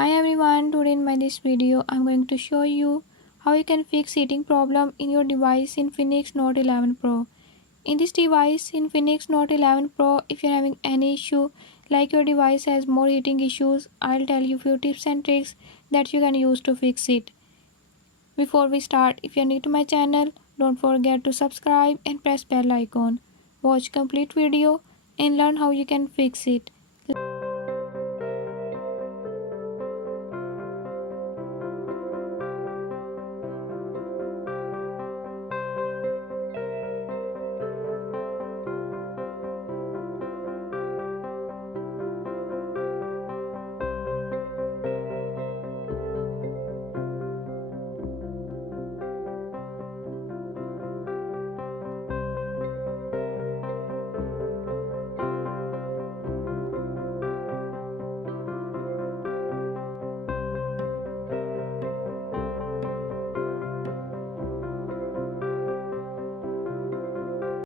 Hi everyone, today in this video I'm going to show you how you can fix heating problem in your device Infinix Note 11 Pro. In this device Infinix Note 11 Pro, if you're having any issue like your device has more heating issues, I'll tell you few tips and tricks that you can use to fix it. Before we start, if you're new to my channel, don't forget to subscribe and press bell icon. Watch complete video and learn how you can fix it.